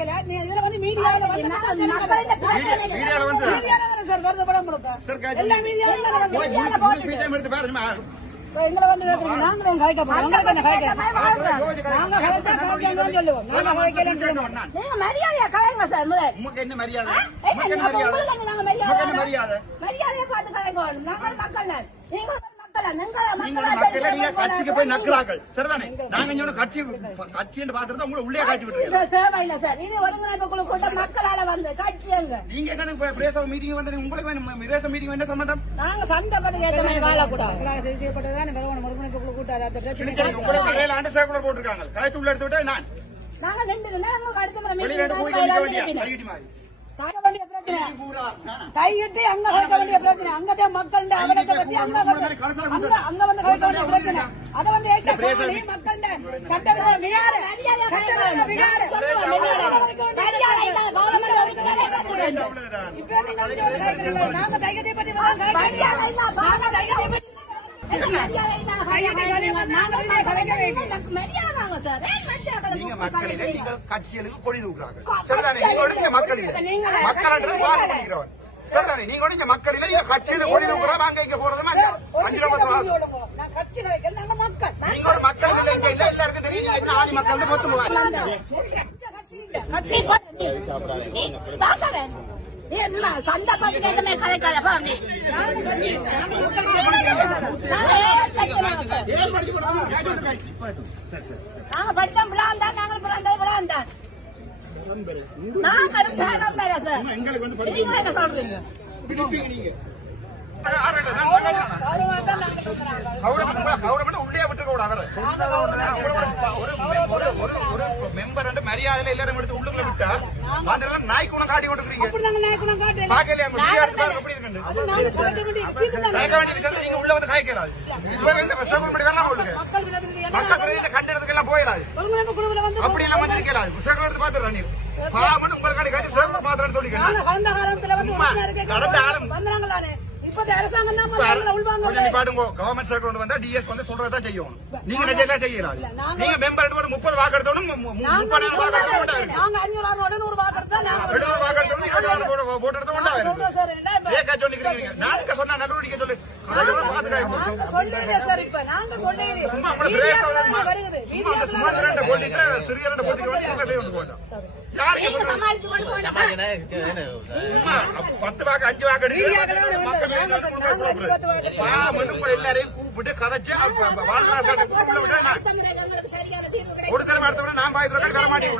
கலைக்கல நீ இதுல வந்து மீடியால வந்து சார் வருது படம் முழுக்க எல்லா மீடியால வந்து எங்களை வந்து கேக்குறீங்க நாங்களும் கலைக்க போறோம் உங்களுக்கு என்ன கலைக்க நாங்க கலைச்சா சொல்லுவோம் நாங்க கலைக்கலன்னு சொல்லுவோம் நீங்க மரியாதையா கலைங்க சார் முதல்ல உங்களுக்கு என்ன மரியாதை உங்களுக்கு என்ன மரியாதை உங்களுக்கு என்ன மரியாதை மரியாதையை பார்த்து கலைங்க நாங்கள் மக்கள் நீங்க கட்சிக்கு போய் நக்குறார்கள் சரிதானே நாங்க கட்சி பாத்துறதா உங்களை உள்ளே காட்சி விட்டு தேவையில்லை சார் இது ஒருங்கிணைப்பு குழு கூட்டம் மக்களால வந்து கட்சி எங்க நீங்க என்ன பிரேச மீட்டிங் வந்து உங்களுக்கு பிரேச மீட்டிங் என்ன சம்பந்தம் நாங்க சந்த பதவி வாழக்கூடாது செய்யப்பட்டதுதான் ஒருங்கிணைப்பு குழு கூட்டம் உங்களுக்கு நிறைய ஆண்டு சேர்க்குலர் போட்டிருக்காங்க காய்ச்சி உள்ள எடுத்து விட்டு நாங்க ரெண்டு கையிட்டு அங்க கலைக்க வேண்டிய பிரச்சனை அங்கதான் மக்கள் அவலத்தை பற்றி அங்க வந்து கலைக்க வேண்டிய பிரச்சனை அதை வந்து மக்கள் சட்டவிரோத விகார நாங்க தையத்தை பற்றி நீங்க மக்களிலே நீங்கள் கட்சிகளுக்கு கொடி தூக்குறாங்க சரிதானே நீங்க மக்களிலே மக்கள் சரிதானே நீங்க மக்களில நீங்க கட்சியில கொடி தூக்குறோம் நாங்க இங்க போறது நீங்க ஒரு மக்கள் இங்க இல்ல எல்லாருக்கும் தெரியும் என்ன ஆணி மக்கள் மொத்தம் சந்த பத்திரிகை கலைக்காத போங்க நாங்க படிச்சோம் விழாந்தான் நாங்கள் விழாந்தான் நாங்களும் பேரம் பேர சார் நீங்க என்ன சொல்றீங்க உள்ளே விட்டு கூட மெம்பர் மரியாதையில எல்லாரும் எடுத்து உள்ளுக்குள்ள விட்டா நாய்க்கு உன காட்டி கொண்டிருக்கீங்க நீங்க உள்ள வந்து காய்க்கிறாரு மக்கள் கண்டெடுத்துக்கு எல்லாம் போயிடாது அப்படி எல்லாம் வந்து நிற்கலாது புத்தகம் எடுத்து பாத்துறா நீ பாமன் உங்களை காட்டி காட்டி சேவல் பாத்துறேன்னு சொல்லிக்கிறேன் கடந்த ஆளும் கவர்மெண்ட் சேர்க்கல் கொண்டு வந்தா டிஎஸ் வந்து சொல்றதான் செய்யும் நீங்க நிஜம் செய்யலாம் நீங்க மெம்பர் ஒரு 30 வாக்கு எடுத்தோம் 30 வாக்கு எடுத்தோம் நாளைக்கு சொன்னா நடவடிக்கை சொல்லு சிறிய பத்து வாக்கு 5 வாக்கு எல்லாரையும் கூப்பிட்டு கதைச்சு ஒரு தரம் அடுத்த நான் 1000 ரூபாய் வர மாட்டேன்